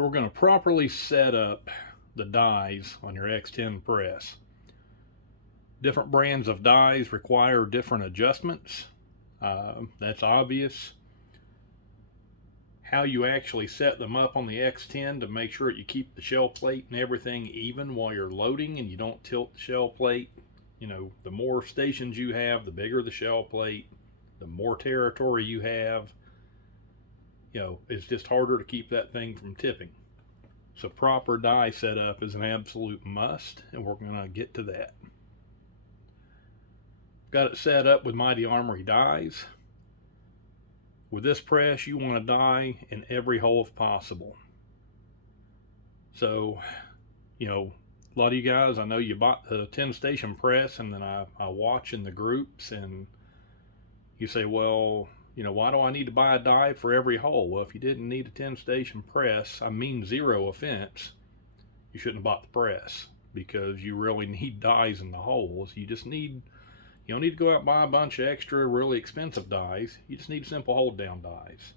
So we're going to properly set up the dies on your X10 press. Different brands of dies require different adjustments. That's obvious. How you actually set them up on the X10 to make sure that you keep the shell plate and everything even while you're loading and you don't tilt the shell plate. You know, the more stations you have, the bigger the shell plate, the more territory you have. You know, it's just harder to keep that thing from tipping. So proper die setup is an absolute must, and we're going to get to that. Got it set up with Mighty Armory dies. With this press, you want to die in every hole if possible. So, you know, a lot of you guys, I know you bought the 10 station press, and then I watch in the groups, and you say, well, you know, why do I need to buy a die for every hole? Well, if you didn't need a 10 station press, I mean zero offense, you shouldn't have bought the press, because you really need dies in the holes. You don't need to go out and buy a bunch of extra really expensive dies. You just need simple hold down dies.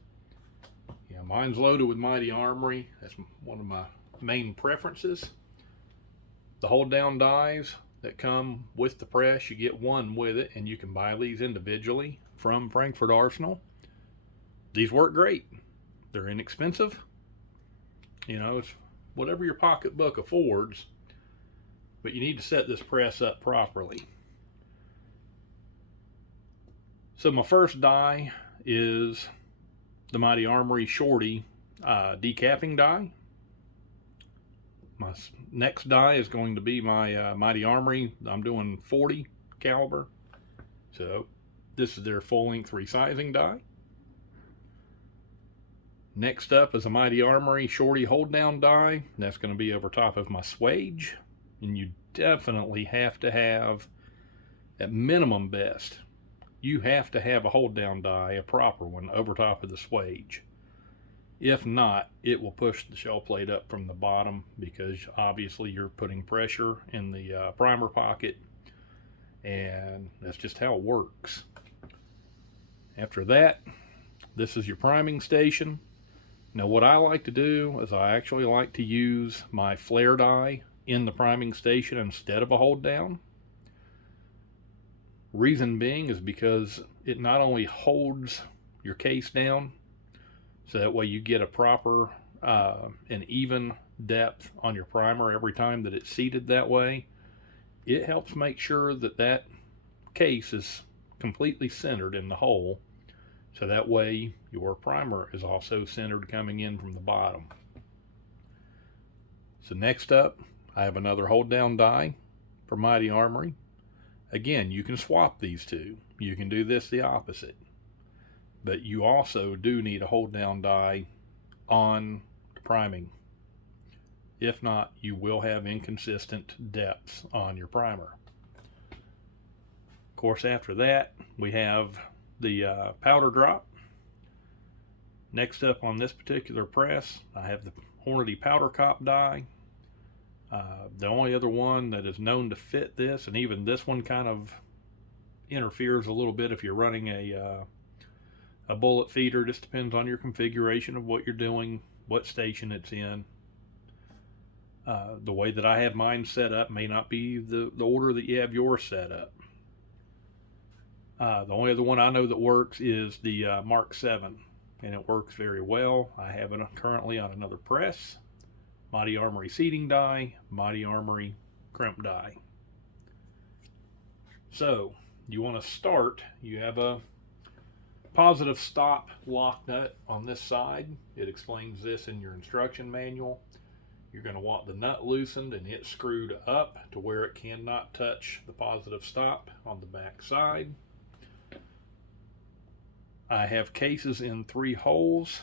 You know, mine's loaded with Mighty Armory. That's one of my main preferences. The hold down dies that come with the press, you get one with it, and you can buy these individually from Frankford Arsenal. These work great. They're inexpensive. You know, it's whatever your pocketbook affords, but you need to set this press up properly. So my first die is the Mighty Armory Shorty decapping die. My next die is going to be my Mighty Armory. I'm doing 40 caliber. So this is their full length resizing die. Next up is a Mighty Armory Shorty hold down die. That's going to be over top of my swage. And you definitely have to have, at minimum best, you have to have a hold down die, a proper one, over top of the swage. If not, it will push the shell plate up from the bottom, because obviously you're putting pressure in the primer pocket, and that's just how it works. After that, this is your priming station. Now what I like to do is I actually like to use my flare die in the priming station instead of a hold down. Reason being is because it not only holds your case down, so that way you get a proper and even depth on your primer every time that it's seated that way. It helps make sure that that case is completely centered in the hole, so that way your primer is also centered coming in from the bottom. So next up, I have another hold down die for Mighty Armory. Again, you can swap these two. You can do this the opposite. But you also do need a hold down die on the priming. If not, you will have inconsistent depths on your primer. Of course, after that, we have the powder drop. Next up on this particular press, I have the Hornady powder cop die. The only other one that is known to fit this, and even this one kind of interferes a little bit if you're running a bullet feeder. Just depends on your configuration of what you're doing, what station it's in. The way that I have mine set up may not be the order that you have yours set up. The only other one I know that works is the Mark 7, and it works very well. I have it currently on another press. Mighty Armory seating die, Mighty Armory crimp die. So you want to start, you have a positive stop lock nut on this side. It explains this in your instruction manual. You're going to want the nut loosened and it screwed up to where it cannot touch the positive stop on the back side. I have cases in 3 holes.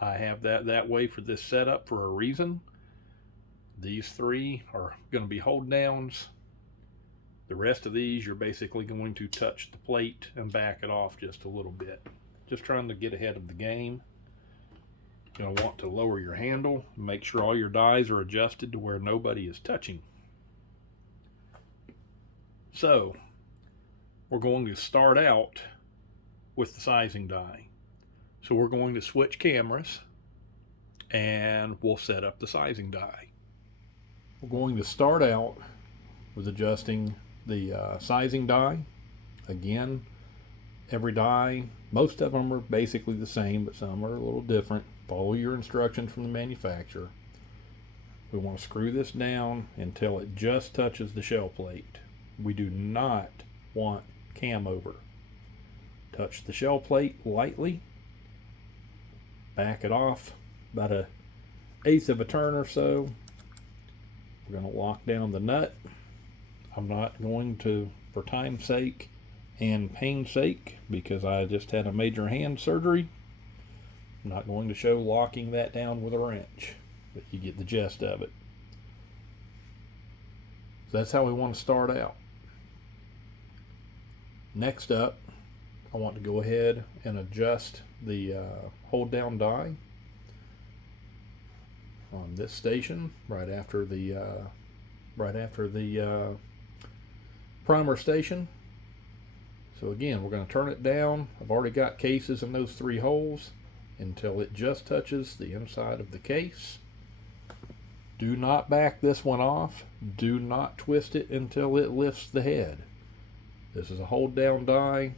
I have that way for this setup for a reason. These 3 are going to be hold downs. The rest of these, you're basically going to touch the plate and back it off just a little bit. Just trying to get ahead of the game. You're going to want to lower your handle, make sure all your dies are adjusted to where nobody is touching. So, we're going to start out with the sizing die. So we're going to switch cameras, and we'll set up the sizing die. We're going to start out with adjusting the sizing die. Again, every die, most of them are basically the same, but some are a little different. Follow your instructions from the manufacturer. We want to screw this down until it just touches the shell plate. We do not want cam over. Touch the shell plate lightly, back it off about 1/8 of a turn or so. We're going to lock down the nut. I'm not going to, for time's sake and pain's sake, because I just had a major hand surgery, I'm not going to show locking that down with a wrench, but you get the gist of it. So that's how we want to start out. Next up, I want to go ahead and adjust the hold down die on this station right after the primer station. So again, we're going to turn it down. I've already got cases in those 3 holes until it just touches the inside of the case. Do not back this one off. Do not twist it until it lifts the head. This is a hold down die,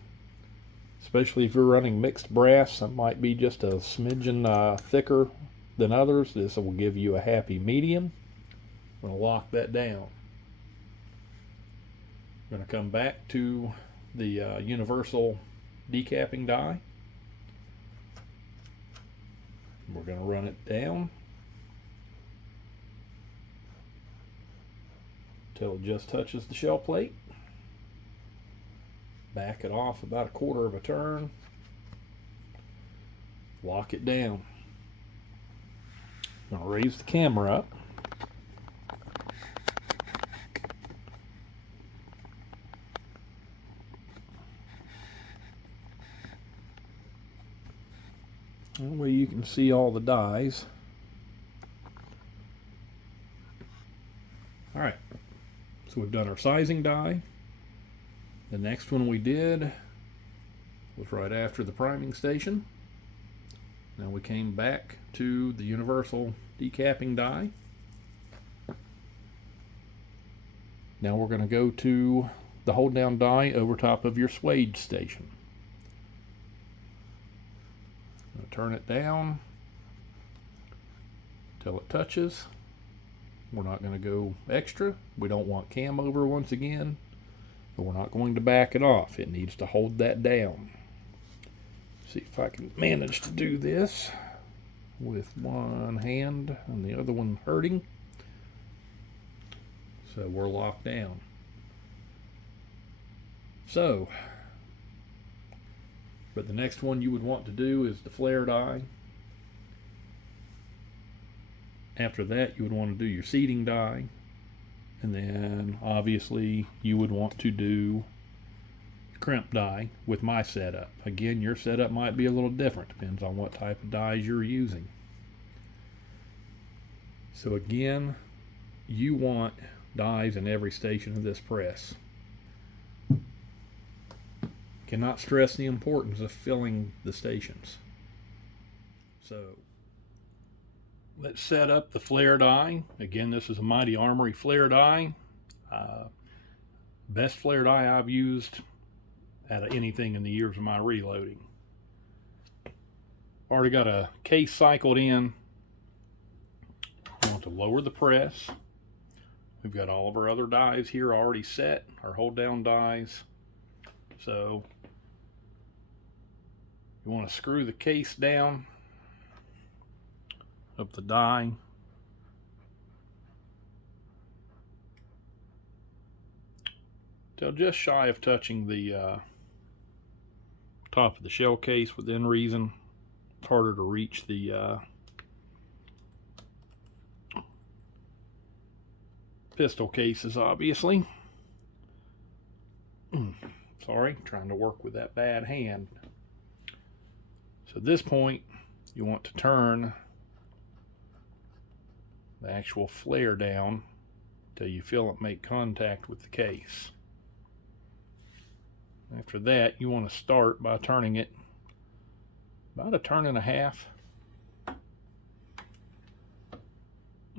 especially if you're running mixed brass. That might be just a smidgen thicker than others. This will give you a happy medium. I'm going to lock that down. I'm going to come back to the universal decapping die. We're going to run it down until it just touches the shell plate. Back it off about 1/4 of a turn. Lock it down. I'm going to raise the camera up. That way you can see all the dies. Alright, so we've done our sizing die. The next one we did was right after the priming station. Now we came back to the universal decapping die. Now we're going to go to the hold down die over top of your swage station. Turn it down until it touches. We're not going to go extra. We don't want cam over once again, but we're not going to back it off. It needs to hold that down. See if I can manage to do this with one hand and the other one hurting. So we're locked down. But the next one you would want to do is the flare die. After that, you would want to do your seating die. And then, obviously, you would want to do crimp die with my setup. Again, your setup might be a little different. Depends on what type of dies you're using. So again, you want dies in every station of this press. Cannot stress the importance of filling the stations. So let's set up the flare die. Again, this is a Mighty Armory flare die. Best flare die I've used out of anything in the years of my reloading. Already got a case cycled in. I want to lower the press. We've got all of our other dies here already set, our hold down dies. So you want to screw the case down of the die. Till just shy of touching the top of the shell case within reason. It's harder to reach the pistol cases, obviously. Sorry, trying to work with that bad hand. So at this point, you want to turn the actual flare down until you feel it make contact with the case. After that, you want to start by turning it about 1.5 turns.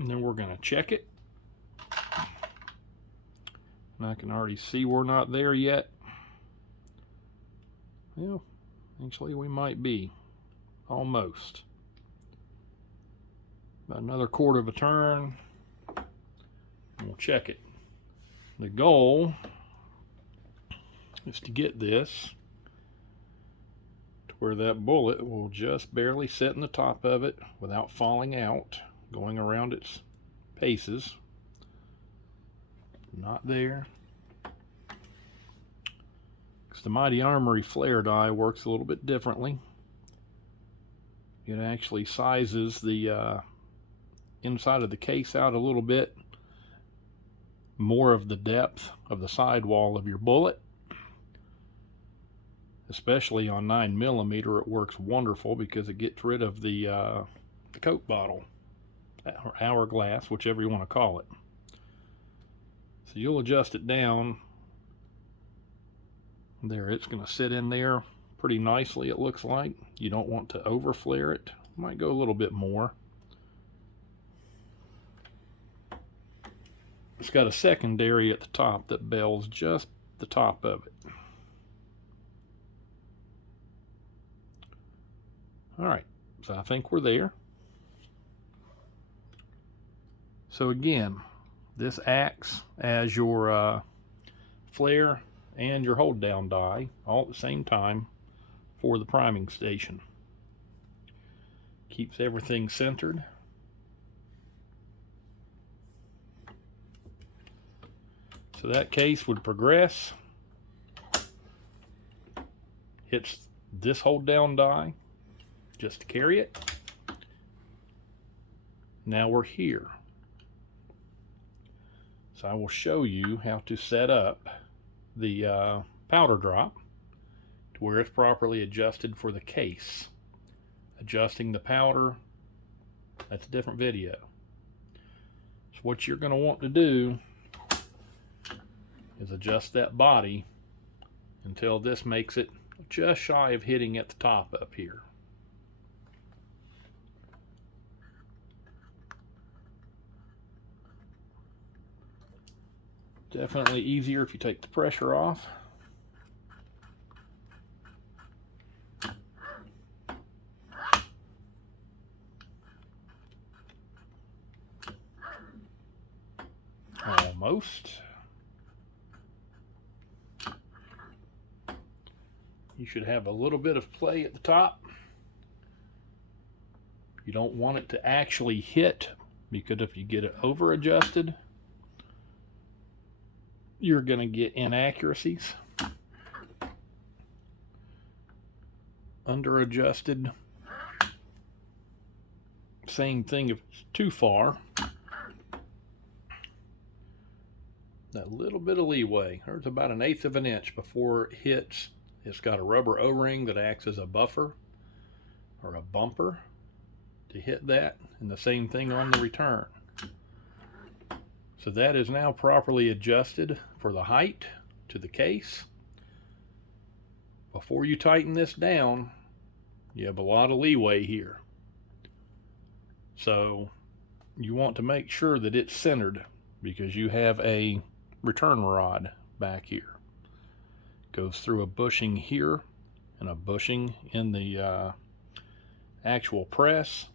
And then we're going to check it. And I can already see we're not there yet. Well, actually we might be. Almost. About another quarter of a turn. And we'll check it. The goal is to get this to where that bullet will just barely sit in the top of it without falling out, going around its paces. Not there. Because the Mighty Armory flare die works a little bit differently. It actually sizes the inside of the case out a little bit more of the depth of the sidewall of your bullet. Especially on 9mm, it works wonderful because it gets rid of the Coke bottle or hourglass, whichever you want to call it. So you'll adjust it down. There, it's going to sit in there pretty nicely, it looks like. You don't want to over flare it. Might go a little bit more. It's got a secondary at the top that bells just the top of it. Alright, so I think we're there. So again, this acts as your flare and your hold down die all at the same time for the priming station. Keeps everything centered. So that case would progress, hits this hold down die just to carry it. Now we're here. So I will show you how to set up the powder drop to where it's properly adjusted for the case. Adjusting the powder, that's a different video. So what you're going to want to do is adjust that body until this makes it just shy of hitting at the top up here. Definitely easier if you take the pressure off. Almost. You should have a little bit of play at the top. You don't want it to actually hit, because if you get it over adjusted, you're going to get inaccuracies. Under adjusted, same thing if it's too far. That little bit of leeway, there's about 1/8 of an inch before it hits. It's got a rubber O-ring that acts as a buffer or a bumper to hit that, and the same thing on the return. So that is now properly adjusted for the height to the case. Before you tighten this down, you have a lot of leeway here. So you want to make sure that it's centered, because you have a return rod back here. Goes through a bushing here and a bushing in the actual press.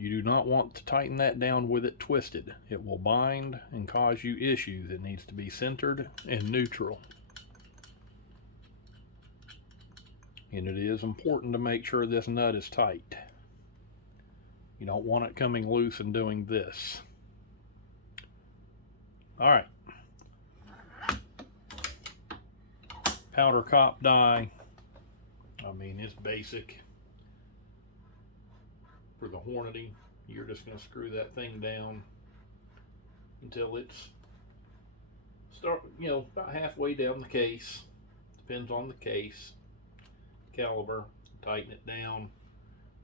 You do not want to tighten that down with it twisted. It will bind and cause you issues. It needs to be centered and neutral. And it is important to make sure this nut is tight. You don't want it coming loose and doing this. All right. Powder cop die. I mean, it's basic. For the Hornady, you're just going to screw that thing down until it's about halfway down the case. Depends on the case, caliber. Tighten it down.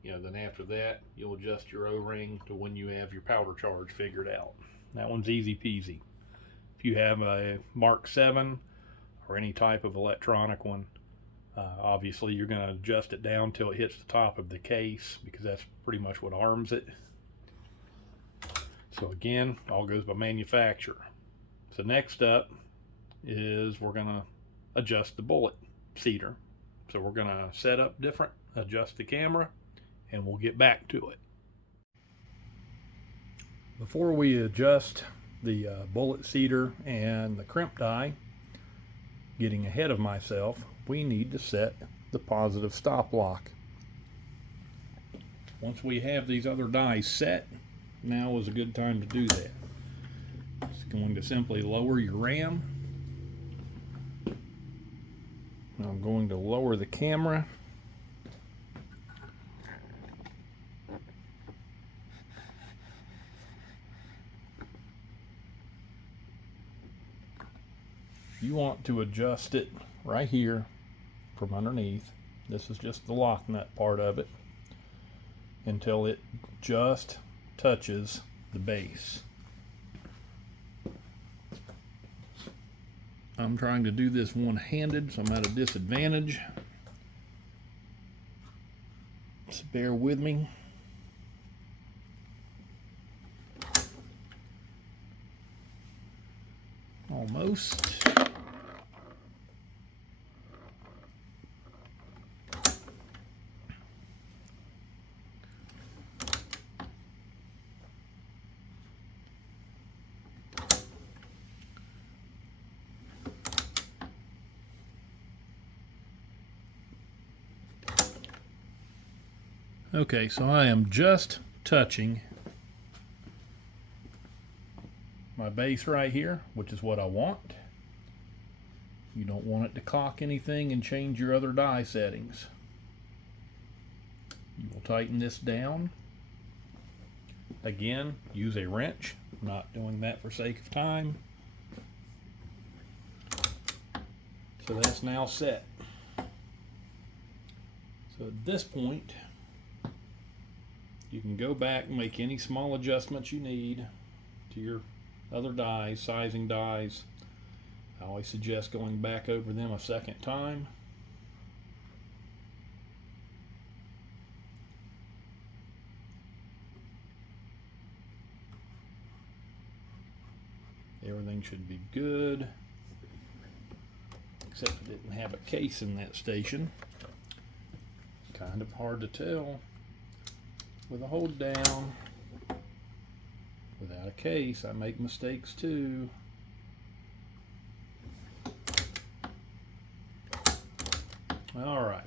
Then after that, you'll adjust your O-ring to when you have your powder charge figured out. That one's easy peasy. If you have a Mark 7 or any type of electronic one, obviously you're going to adjust it down till it hits the top of the case, because that's pretty much what arms it. So again, all goes by manufacturer. So next up is we're going to adjust the bullet seater. So we're going to set up different, adjust the camera, and we'll get back to it. Before we adjust the bullet seater and the crimp die, getting ahead of myself, we need to set the positive stop lock. Once we have these other dies set, now is a good time to do that. It's going to simply lower your ram. I'm going to lower the camera. You want to adjust it right here from underneath. This is just the lock nut part of it, until it just touches the base. I'm trying to do this one-handed, so I'm at a disadvantage. So bear with me. Almost. Okay, so I am just touching my base right here, which is what I want. You don't want it to cock anything and change your other die settings. You will tighten this down. Again, use a wrench. I'm not doing that for sake of time. So that's now set. So at this point, you can go back and make any small adjustments you need to your other dies, sizing dies. I always suggest going back over them a second time. Everything should be good, except it didn't have a case in that station. Kind of hard to tell with a hold down. Without a case, I make mistakes too. All right.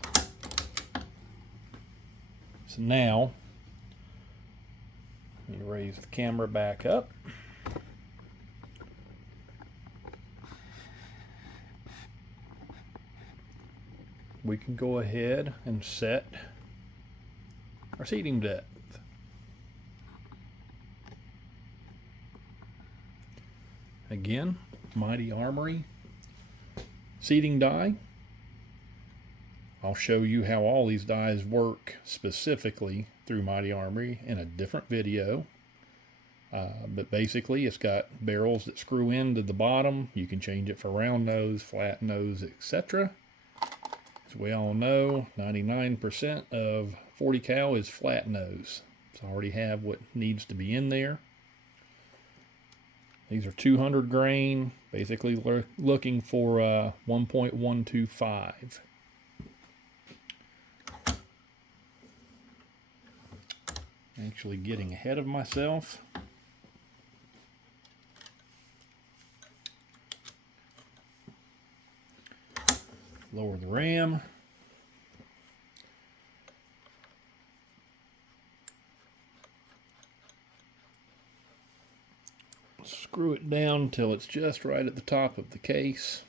So now, let me raise the camera back up. We can go ahead and set our seating depth. Again, Mighty Armory seating die. I'll show you how all these dies work specifically through Mighty Armory in a different video. But basically, it's got barrels that screw into the bottom. You can change it for round nose, flat nose, etc. As we all know, 99% of 40 cal is flat nose. So I already have what needs to be in there. These are 200 grain, basically looking for 1.125. Actually getting ahead of myself. Lower the ram. Screw it down until it's just right at the top of the case.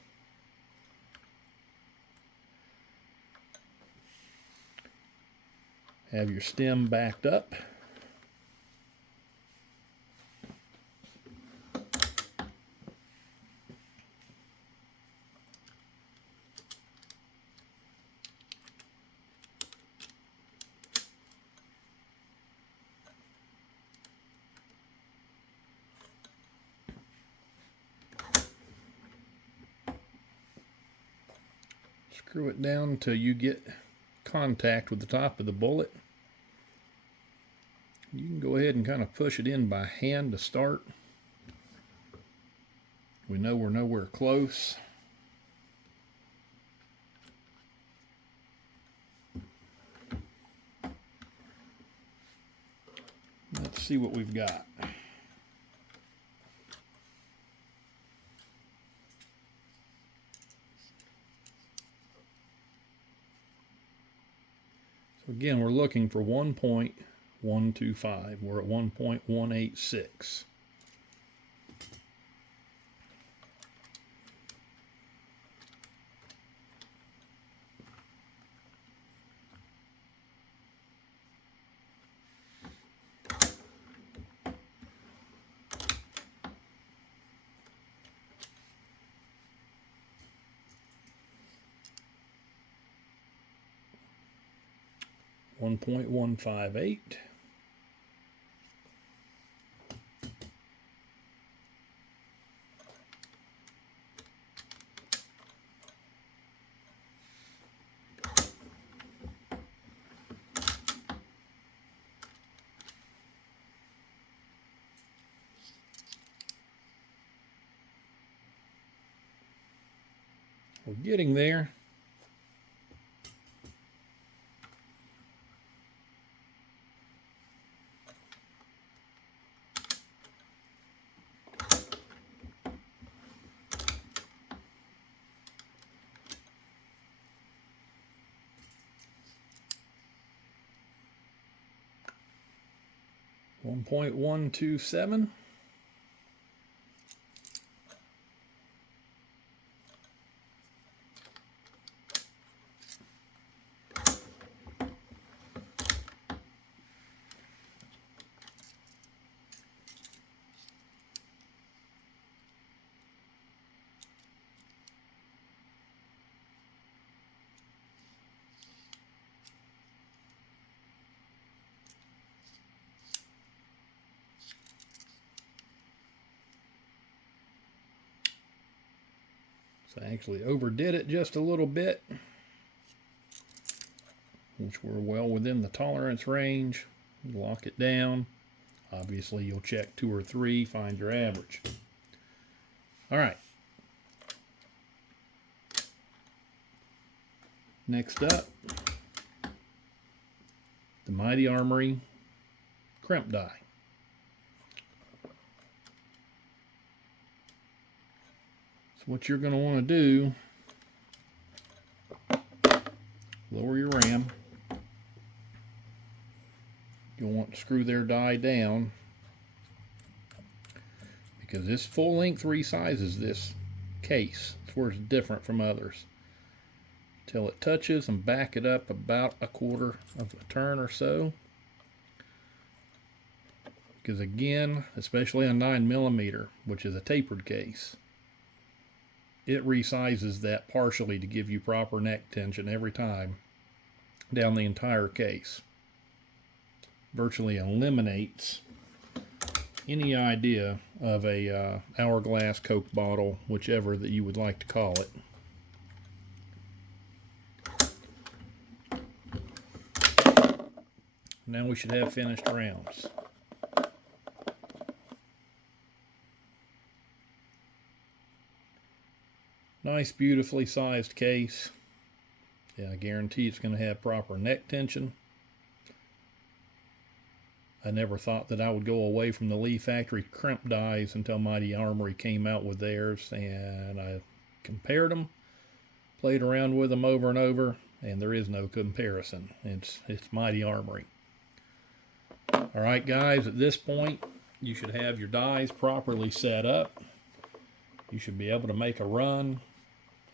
Have your stem backed up. Screw it down until you get contact with the top of the bullet. You can go ahead and kind of push it in by hand to start. We know we're nowhere close. Let's see what we've got. So again, we're looking for 1.125. We're at 1.186. One 1.158. We're getting there. One 1.127. So I actually overdid it just a little bit, which we're well within the tolerance range. Lock it down. Obviously, you'll check 2 or 3, find your average. All right. Next up, the Mighty Armory crimp die. What you're going to want to do, lower your ram. You'll want to screw their die down because this full length resizes this case. It's where it's different from others. Till it touches and back it up about 1/4 of a turn or so. Because again, especially on 9mm, which is a tapered case, it resizes that partially to give you proper neck tension every time down the entire case. Virtually eliminates any idea of a hourglass Coke bottle, whichever that you would like to call it. Now we should have finished rounds. Nice, beautifully sized case. Yeah, I guarantee it's going to have proper neck tension. I never thought that I would go away from the Lee Factory crimp dies until Mighty Armory came out with theirs, and I compared them, played around with them over and over, and there is no comparison. It's Mighty Armory. All right, guys, at this point, you should have your dies properly set up. You should be able to make a run.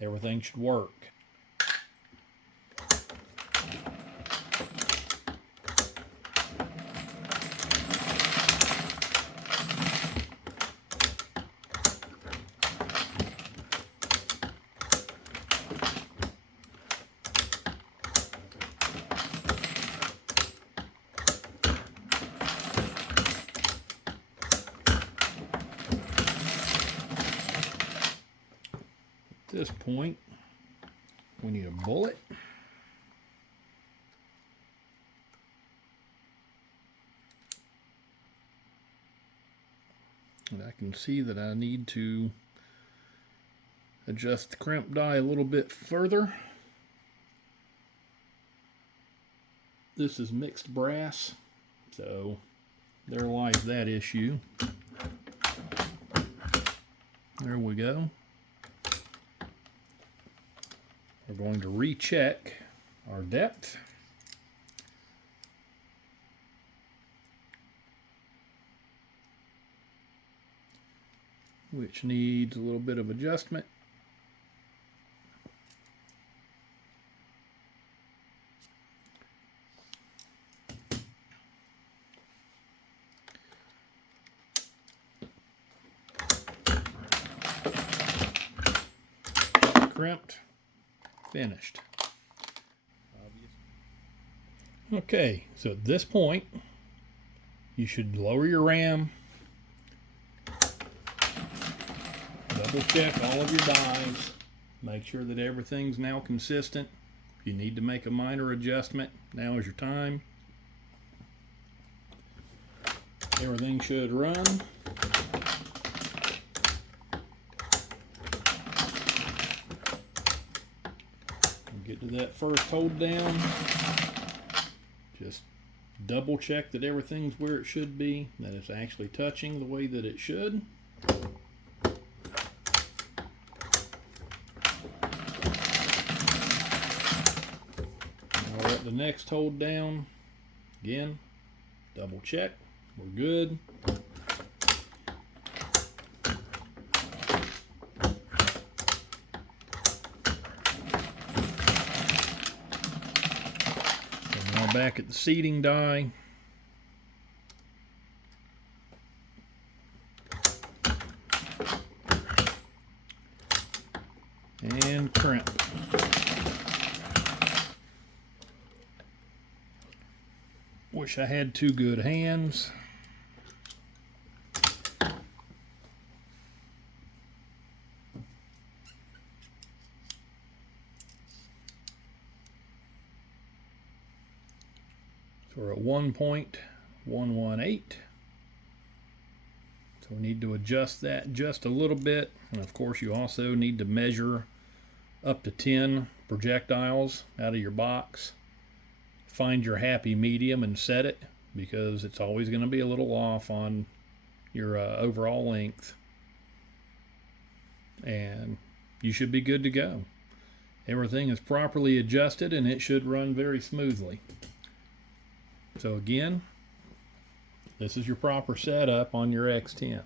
Everything should work. At this point, we need a bullet. And I can see that I need to adjust the crimp die a little bit further. This is mixed brass, so there lies that issue. There we go. We're going to recheck our depth. Which needs a little bit of adjustment. Crimped, finished. Okay, so at this point, you should lower your ram, double check all of your dies, make sure that everything's now consistent. If you need to make a minor adjustment, now is your time. Everything should run. Get to that first hold down. Just double check that everything's where it should be, that it's actually touching the way that it should. Now at the next hold down, again, double check, we're good. Back at the seating die. And crimp. Wish I had two good hands. So we're at 1.118. So we need to adjust that just a little bit. And of course you also need to measure up to 10 projectiles out of your box. Find your happy medium and set it, because it's always going to be a little off on your overall length. And you should be good to go. Everything is properly adjusted and it should run very smoothly. So again, this is your proper setup on your X10.